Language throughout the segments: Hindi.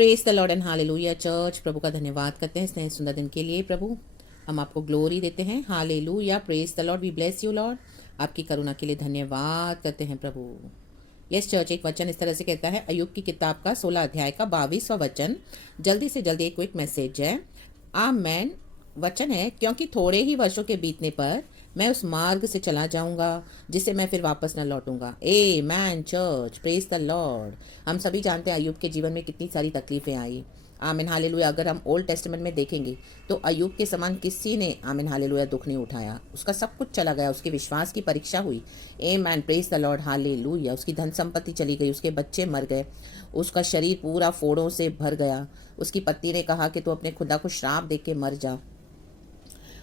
Praise the Lord and hallelujah church. प्रभु का धन्यवाद करते हैं इतने सुंदर दिन के लिए। प्रभु हम आपको ग्लोरी देते हैं। Hallelujah, praise the lord, we bless you lord. आपकी करुणा के लिए धन्यवाद करते हैं प्रभु। यस चर्च, एक वचन इस तरह से कहता है, अय्यूब की किताब का 16 अध्याय का 22वां वचन। जल्दी से जल्दी एक क्विक मैसेज है। आमेन। वचन है, क्योंकि थोड़े ही वर्षों के बीतने पर मैं उस मार्ग से चला जाऊंगा जिससे मैं फिर वापस न लौटूंगा। A man church, praise the Lord. हम सभी जानते हैं अय्यूब के जीवन में कितनी सारी तकलीफें आई। आमीन हालेलुया। अगर हम ओल्ड टेस्टामेंट में देखेंगे तो अय्यूब के समान किसी ने आमीन हालेलुया दुख नहीं उठाया। उसका सब कुछ चला गया, उसके विश्वास की परीक्षा हुई। A man, praise the lord, hallelujah. उसकी धन संपत्ति चली गई, उसके बच्चे मर गए, उसका शरीर पूरा फोड़ों से भर गया। उसकी पत्नी ने कहा कि तू अपने खुदा को श्राप दे के मर जा,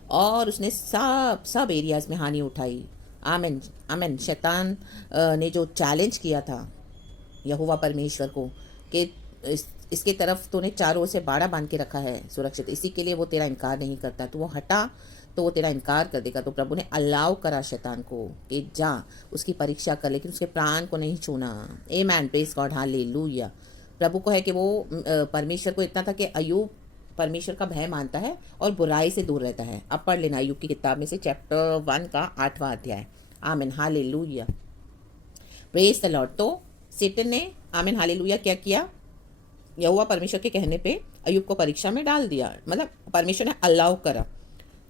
और उसने सब सब एरियाज में हानि उठाई। आमिन आमिन। शैतान ने जो चैलेंज किया था यहोवा परमेश्वर को कि इसके तरफ तूने चारों ओर से बाड़ा बांध के रखा है सुरक्षित, इसी के लिए वो तेरा इनकार नहीं करता, तो वो हटा तो वो तेरा इनकार कर देगा। तो प्रभु ने अलाउ करा शैतान को कि जा उसकी परीक्षा कर, लेकिन उसके प्राण को नहीं छूना। Amen, praise God, hallelujah. प्रभु को है कि वो परमेश्वर को इतना था कि अय्यूब परमेश्वर का भय मानता है और बुराई से दूर रहता है। अब पढ़ लेना अय्यूब की किताब में से चैप्टर 1 का 8वां अध्याय। आमीन हालेलुया, प्रेज द लॉर्ड। तो सेटन ने आमीन हालेलुया क्या किया? यहोवा परमेश्वर के कहने पे अय्यूब को परीक्षा में डाल दिया, मतलब परमेश्वर ने अलाउ करा।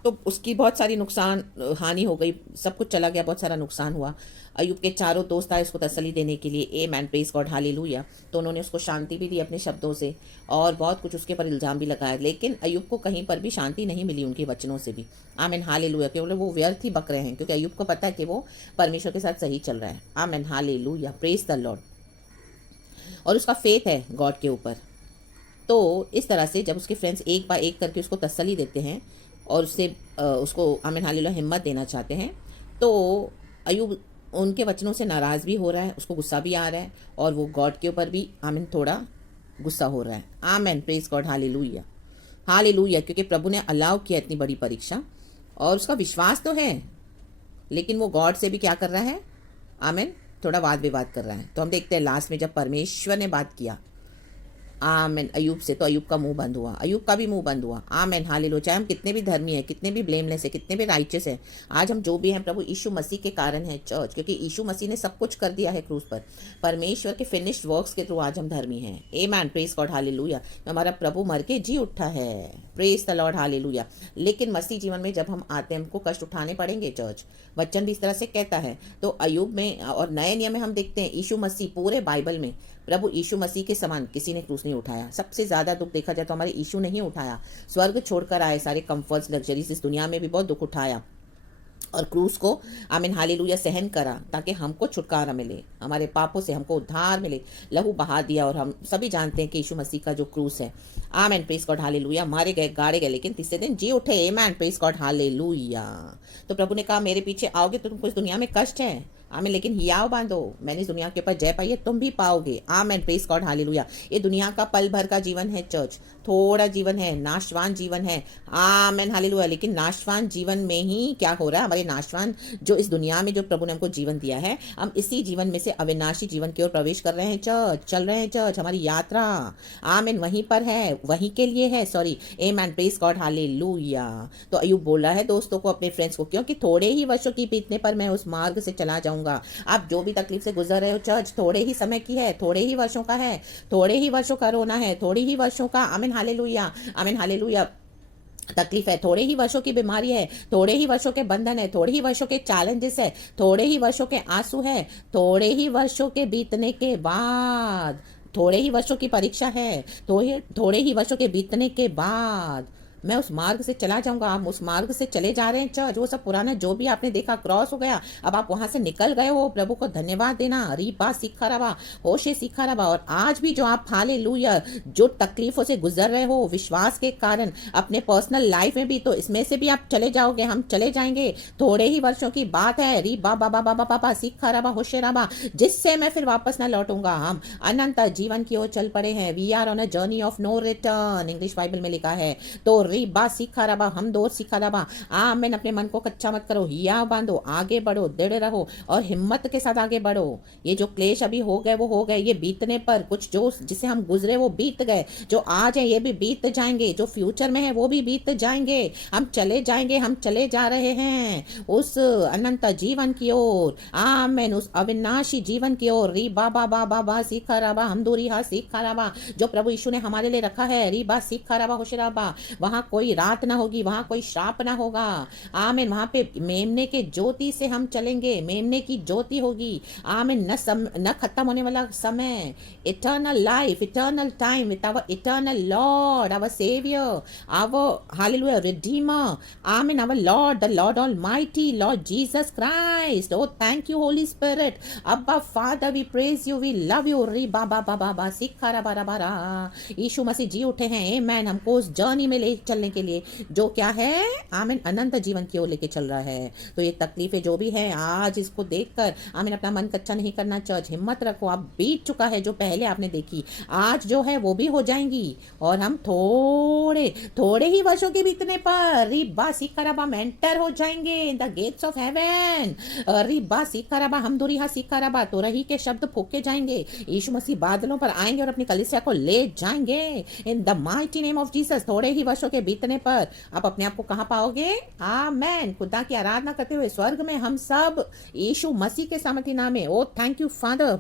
तो उसकी बहुत सारी नुकसान हानि हो गई, सब कुछ चला गया, बहुत सारा नुकसान हुआ। अय्यूब के चारों दोस्त आए उसको तसल्ली देने के लिए। A man, praise God, hallelujah. तो उन्होंने उसको शांति भी दी अपने शब्दों से, और बहुत कुछ उसके पर इल्ज़ाम भी लगाया, लेकिन अय्यूब को कहीं पर भी शांति नहीं मिली उनके वचनों से भी। आमीन हालेलुया। क्योंकि वो व्यर्थ ही बक रहे हैं, क्योंकि अय्यूब को पता है कि वो परमेश्वर के साथ सही चल रहा है। आमीन हालेलुया, प्रेज द लॉर्ड। और उसका फेथ है गॉड के ऊपर। तो इस तरह से जब उसके फ्रेंड्स एक बार एक करके उसको तसल्ली देते हैं और उसको आमीन हालेलुया हिम्मत देना चाहते हैं, तो अय्यूब उनके वचनों से नाराज़ भी हो रहा है, उसको गुस्सा भी आ रहा है, और वो गॉड के ऊपर भी आमीन थोड़ा गुस्सा हो रहा है। आमीन, प्रेज गॉड, हालेलुया हालेलुया। क्योंकि प्रभु ने अलाउ किया इतनी बड़ी परीक्षा, और उसका विश्वास तो है, लेकिन वो गॉड से भी क्या कर रहा है? आमीन, थोड़ा वाद विवाद कर रहा है। तो हम देखते हैं लास्ट में जब परमेश्वर ने बात किया आमेन अय्यूब से, तो अय्यूब का मुंह बंद हुआ, अय्यूब का भी मुंह बंद हुआ। Amen hallelujah. चाहे हम कितने भी धर्मी हैं, कितने भी ब्लेमलेस है, कितने भी राइचस हैं, आज हम जो भी हैं प्रभु यीशु मसीह के कारण है चर्च, क्योंकि यीशु मसीह ने सब कुछ कर दिया है क्रूस पर। परमेश्वर के फिनिश्ड वर्क्स के थ्रू आज हम धर्मी हैं। A man, praise God, hallelujah. हमारा प्रभु मर के जी उठा है, प्रेज द लॉर्ड, हालेलुया। लेकिन मसीह जीवन में जब हम आते हैं हमको कष्ट उठाने पड़ेंगे चर्च, वचन भी इस तरह से कहता है। तो अय्यूब में और नए नियम में हम देखते हैं यीशु मसीह, पूरे बाइबल में प्रभु यीशु मसीह के समान किसी ने क्रूस नहीं उठाया। सबसे ज़्यादा दुख देखा जाए तो हमारे यीशु ने ही उठाया। स्वर्ग छोड़कर आए, सारे कंफर्ट्स लग्जरीज इस दुनिया में भी बहुत दुख उठाया, और क्रूस को आमीन हालेलुया सहन करा, ताकि हमको छुटकारा मिले, हमारे पापों से हमको उद्धार मिले। लहू बहा दिया, और हम सभी जानते हैं कि यीशु मसीह का जो क्रूस है, आमीन प्रेज गॉड हालेलुया, मारे गए, गाड़े गए, लेकिन तीसरे दिन जी उठे। आमीन प्रेज गॉड हालेलुया। तो प्रभु ने कहा मेरे पीछे आओगे तो तुमको इस दुनिया में कष्ट है, आमीन, लेकिन हियाव बांधो, मैंने इस दुनिया के ऊपर जय पाई है, तुम भी पाओगे। आमीन प्रेज गॉड हालेलुया। ये दुनिया का पल भर का जीवन है चर्च, थोड़ा जीवन है, नाशवान जीवन है। आमीन हालेलुया। लेकिन नाशवान जीवन में ही क्या हो रहा है? हमारे नाशवान जो इस दुनिया में जो प्रभु ने हमको जीवन दिया है, हम इसी जीवन में से अविनाशी जीवन की ओर प्रवेश कर रहे हैं चर्च, चल रहे हैं चर्च। हमारी यात्रा आमीन वहीं पर है, वहीं के लिए है, सॉरी। आमीन प्रेज गॉड हालेलुया। तो अय्यूब बोल रहा है दोस्तों को, अपने फ्रेंड्स को, क्योंकि थोड़े ही वर्षों की बीतने पर मैं उस मार्ग से चला जाऊंगा। आप जो भी तकलीफ से गुजर रहे हो चर्च, थोड़े ही समय की है, थोड़े ही वर्षों का है, थोड़े ही वर्षों का रोना है, थोड़ी ही वर्षों का आमीन हालेलुया, आमीन हालेलुया तकलीफ है, थोड़े ही वर्षों की बीमारी है, थोड़े ही वर्षों के बंधन है, थोड़े ही वर्षों के चैलेंजेस है, थोड़े ही वर्षों के आंसू है, थोड़े ही वर्षों के बीतने के बाद, थोड़े ही वर्षों की परीक्षा है, थोड़े ही वर्षों के बीतने के बाद मैं उस मार्ग से चला जाऊंगा। आप उस मार्ग से चले जा रहे हैं चर्च, वो सब पुराना जो भी आपने देखा क्रॉस हो गया, अब आप वहां से निकल गए हो। प्रभु को धन्यवाद देना, रीबा सीखा रहा, होशे सीखा रहा। और आज भी जो आप हालेलुया जो तकलीफों से गुजर रहे हो विश्वास के कारण अपने पर्सनल लाइफ में भी, तो इसमें से भी आप चले जाओगे, हम चले जाएंगे। थोड़े ही वर्षों की बात है, रीबा बाबा बाबा बाबा सीखा रहा, होशे रहा, जिससे मैं फिर वापस न लौटूंगा। हम अनंत जीवन की ओर चल पड़े हैं। We are on a journey of no return, English Bible में लिखा है। तो रीबा सीखा रबा हम दो सीखा रबा। आमेन। अपने मन को कच्चा मत करो, हिया बांधो, आगे बढ़ो, दृढ़ रहो और हिम्मत के साथ आगे बढ़ो। ये जो क्लेश अभी हो गए वो हो गए, ये बीतने पर, कुछ जो जिसे हम गुजरे वो बीत गए, जो आज है ये भी बीत जाएंगे, जो फ्यूचर में है वो भी बीत जाएंगे। हम चले जाएंगे, हम चले जा रहे हैं उस अनंत जीवन की ओर। आमेन। उस अविनाशी जीवन की ओर। री बाबा बाबा बा सीखा राबा हम दूरी हा सीखा राबा, जो प्रभु यीशु ने हमारे लिए रखा है। री बा सीखा राबा होशराबा। वहां कोई रात ना होगी, वहां कोई श्राप ना होगा। आमेन। वहां पे मेमने के ज्योति से हम चलेंगे, मेमने की ज्योति होगी। आमेन। न खत्म होने वाला समय, eternal life, eternal time with our eternal Lord, our saviour, our hallelujah redeemer. Amen. Our Lord, the Lord Almighty, Lord Jesus Christ. Oh thank you Holy Spirit. अब्बा Father we praise you, we love you. री बाबा बाबा बा सिखा रा बारा बारा। यीशु मसीह जी उठे हैं। आमेन। हमको उस जर्नी में ले चलने के लिए जो क्या है, आमेन, अनंत जीवन की ओर लेके चल रहा है। तो ये तकलीफें जो भी हैं, आज इसको देखकर आमीन अपना मन कच्चा नहीं करना। चर्च हिम्मत रखो, आप बीत चुका है जो पहले आपने देखी, आज जो है वो भी हो जाएंगी। और हम थोड़े थोड़े ही वर्षों के बीतने पर रिबा सिकराबा मेंटर हो जाएंगे in the gates of heaven. रिबा सिकराबा हम दूरिहा सिकराबा, तो रही के शब्द फूके जाएंगे। यीशु मसीह बादलों पर आएंगे और अपनी कलीसिया को ले जाएंगे in the mighty name of Jesus. थोड़े ही वर्षों के बीतने पर आप अपने आप को कहाँ पाओगे? आमेन। खुदा की आराधना करते हुए स्वर्ग में हम सब यीशु मसीह के सामर्थी नाम में। Oh thank you Father,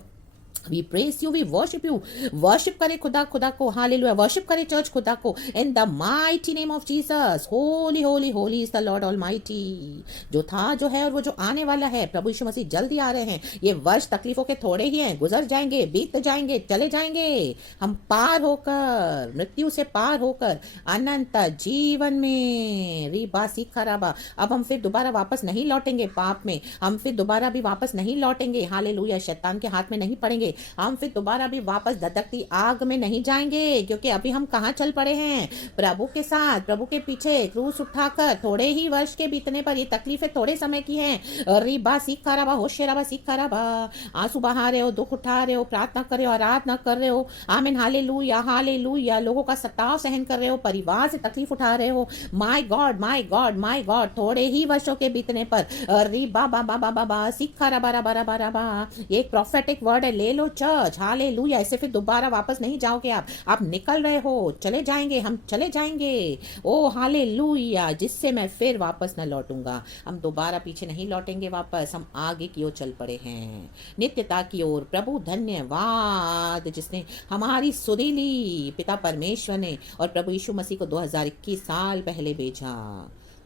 we praise you, we worship you. Worship करे खुदा को, हालेलुया। वर्शिप करे चर्च खुदा को in the mighty name of Jesus. Holy holy holy is the Lord Almighty. जो था, जो है और वो जो आने वाला है, प्रभु यीशु मसीह जल्दी आ रहे हैं। ये वर्ष तकलीफों के थोड़े ही हैं, गुजर जाएंगे, बीत जाएंगे, चले जाएंगे। हम पार होकर, मृत्यु से पार होकर अनंत जीवन में रिबासी खराबा। अब हम फिर दोबारा वापस नहीं लौटेंगे पाप में, हम फिर दोबारा भी वापस नहीं लौटेंगे, हालेलुया, शैतान के हाथ में नहीं पड़ेंगे। हम फिर दोबारा भी वापस धधकती आग में नहीं जाएंगे, क्योंकि अभी हम कहाँ चल पड़े हैं? प्रभु के साथ, प्रभु के पीछे क्रूस उठाकर। थोड़े ही वर्ष के बीतने पर, ये तकलीफें थोड़े समय की हैं। रिबा सीखा रहा, होशेराबा सीखा रहा, आंसू बहा रहे हो, दुख उठा रहे हो, प्रार्थना कर रहे हो, आराधना कर रहे हो, आमीन, हालेलुया हालेलुया। लोगों का सताव सहन कर रहे हो, परिवार से तकलीफ उठा रहे हो। My God my God my God, थोड़े ही वर्षों के बीतने पर रिबा बाबा बाबा सीखा रहा बारा बारा बारा बा। ये एक प्रोफेटिक वर्ड है, ले लो चर्च, हालेलुया। ऐसे फिर दोबारा वापस नहीं जाओगे आप निकल रहे हो, चले जाएंगे, हम चले जाएंगे। ओ हालेलुया, जिससे मैं फिर वापस न लौटूंगा। हम दोबारा पीछे नहीं लौटेंगे वापस, हम आगे की ओर चल पड़े हैं, नित्यता की ओर। प्रभु धन्यवाद, जिसने हमारी सुधी ली, पिता परमेश्वर ने और प्रभु यीशु मसीह को 2021 साल पहले भेजा,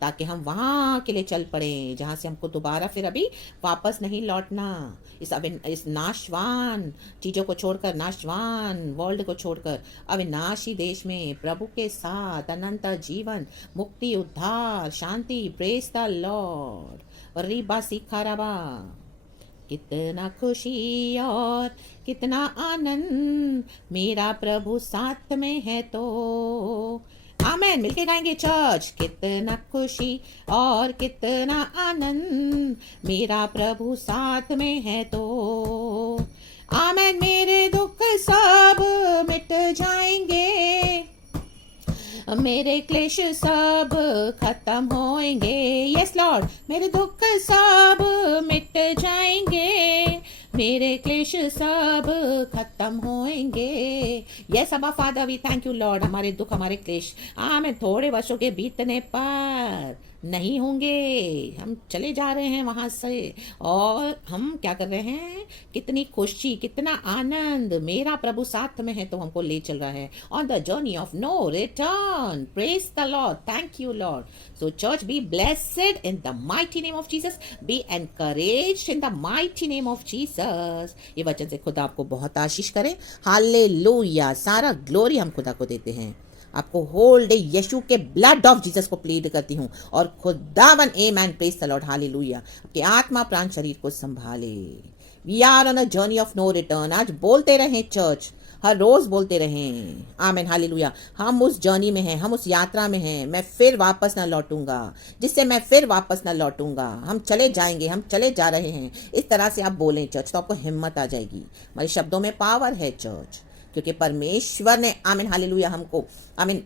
ताकि हम वहाँ के लिए चल पड़े जहाँ से हमको दोबारा फिर अभी वापस नहीं लौटना। इस नाशवान चीज़ों को छोड़कर, नाशवान वर्ल्ड को छोड़कर अविनाशी देश में प्रभु के साथ अनंत जीवन, मुक्ति, उद्धार, शांति। Praise the Lord. रिबा सीखा रबा, कितना खुशी और कितना आनंद, मेरा प्रभु साथ में है तो। आमेन। मिलके गाएंगे चर्च। कितना खुशी और कितना आनंद, मेरा प्रभु साथ में है तो। आमेन। मेरे दुख सब मिट जाएंगे, मेरे क्लेश सब खत्म होएंगे। यस लॉर्ड, मेरे दुख सब मिट जाएंगे, मेरे क्लेश सब खत्म होएंगे। Yes Abba father, we thank you lord. हमारे दुख, हमारे क्लेश आमेन थोड़े वर्षों के बीतने पर नहीं होंगे। हम चले जा रहे हैं वहां से, और हम क्या कर रहे हैं? कितनी खुशी, कितना आनंद, मेरा प्रभु साथ में है तो हमको ले चल रहा है on the journey of no return. Praise the lord, thank you lord. So church, be blessed in the mighty name of Jesus, be encouraged in the mighty name of Jesus. ये वचन से खुदा आपको बहुत आशीष करे। हालेलुया, सारा ग्लोरी हम खुदा को देते हैं। आपको होल्ड यीशु के ब्लड ऑफ जीसस को प्लीड करती हूँ, और खुदावन amen, praise the lord, hallelujah. आपकी आत्मा, प्राण, शरीर को संभाले। We are on a journey of no return. आज बोलते रहें चर्च, हर रोज बोलते रहें, आमेन, हालेलुया। हम उस जर्नी में हैं, हम उस यात्रा में हैं। मैं फिर वापस ना लौटूंगा, जिससे मैं फिर वापस ना लौटूंगा। हम चले जाएंगे, हम चले जा रहे हैं। इस तरह से आप बोलें चर्च, तो आपको हिम्मत आ जाएगी। हमारे शब्दों में पावर है चर्च, क्योंकि परमेश्वर ने, आमीन, हालेलुया, हमको, आमीन,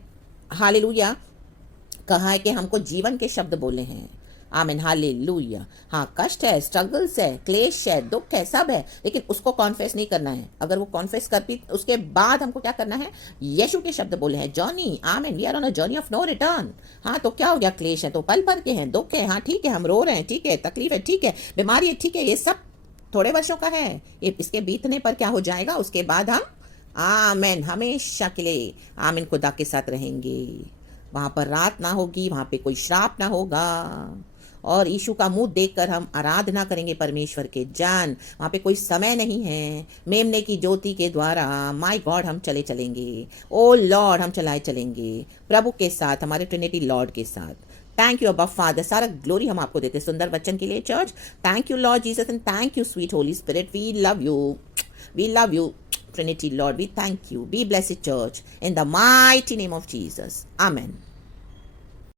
हालेलुया, कहा है कि हमको जीवन के शब्द बोले हैं। आमीन, हालेलुया। हाँ, कष्ट है, स्ट्रगल्स है, क्लेश है, दुख है, सब है, लेकिन उसको कॉन्फेस नहीं करना है। अगर वो कॉन्फेस कर पी उसके बाद हमको क्या करना है, यीशु के शब्द बोले हैं, जर्नी, आमीन, we are on a journey of no return. हाँ, तो क्या हो गया, क्लेश है तो पल भर के हैं, दुख है, हाँ ठीक है, हम रो रहे हैं, ठीक है, तकलीफ है, ठीक है, बीमारी है, ठीक है, ये सब थोड़े वर्षों का है। ये इसके बीतने पर क्या हो जाएगा, उसके बाद हम आमीन हमेशा के लिए आमीन खुदा के साथ रहेंगे। वहाँ पर रात ना होगी, वहाँ पे कोई श्राप ना होगा, और यीशु का मुंह देखकर हम आराधना करेंगे परमेश्वर के जान। वहाँ पे कोई समय नहीं है, मेमने की ज्योति के द्वारा माय गॉड हम चले चलेंगे, ओ लॉर्ड हम चलाए चलेंगे प्रभु के साथ, हमारे ट्रिनिटी लॉर्ड के साथ। थैंक यू अब्बा फादर, सारा ग्लोरी हम आपको देते सुंदर वचन के लिए church. Thank you lord Jesus and thank you sweet holy spirit, we love you, we love you Trinity Lord, we thank you. Be blessed church in the mighty name of Jesus. Amen.